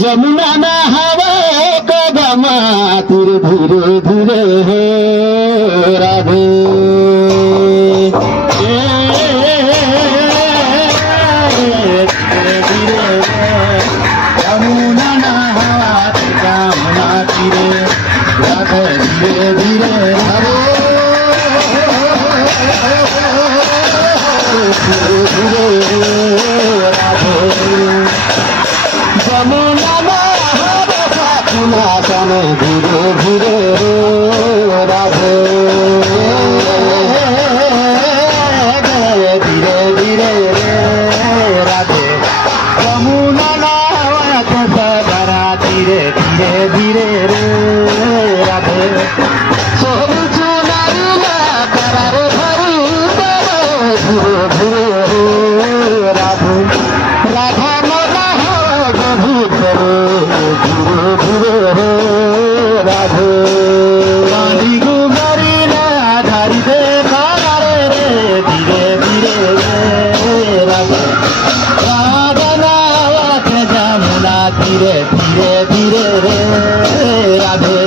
जमुना नहावे कदम धीरे धीरे धीरे हो राधे जमुना नहावे जमुना धीरे राधे धीरे धीरे हरे धीरे राधे जमुना नहावे साथुना सन धीरे धीरे राधे धीरे धीरे राधे जमुना नहावे सदरा धीरे धीरे धीरे राधे सोम चुनारिया करार भरी धीरे धीरे राधे राधा मोला धीरे धीरे राधे पानी गुमरी ना धारी दे कारे रे धीरे धीरे राधे राधा नावत जमुना धीरे धीरे धीरे राधे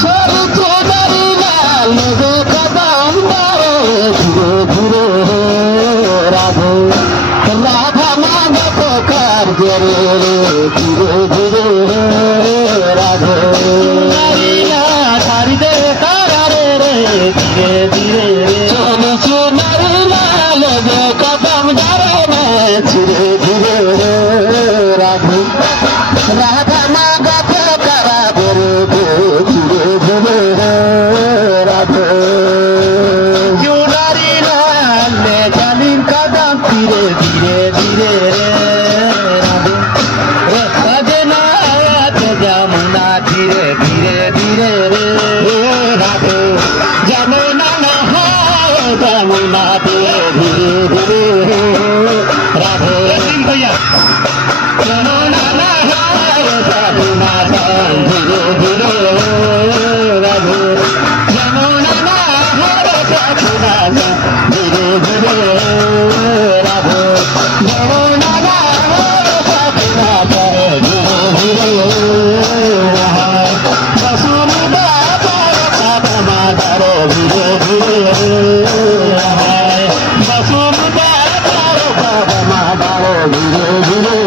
छोरी चुनरी लाल गो कदम धीरे धीरे राधे राधा मांग पुकार जरे धीरे धीरे राधे नरिया धारी दे तारा रे धीरे धीरे सोनू सुनरी लाल गो कदम धरे धीरे धीरे राधे राधा मांग पुकार जरे धीरे धीरे राधे चुनरी लाल जालिम कदम धीरे धीरे धीरे जमुना धीरे धीरे धीरे राधे जमुना नहावे जमुना धीरे धीरे धीरे राधे भैया जमुना नहावे जमुना धीरे धीरे राधे जमुना नहावे जमुना धीरे धीरे राधे जमुना नहावे जमुना धीरे धीरे धीरे धीरे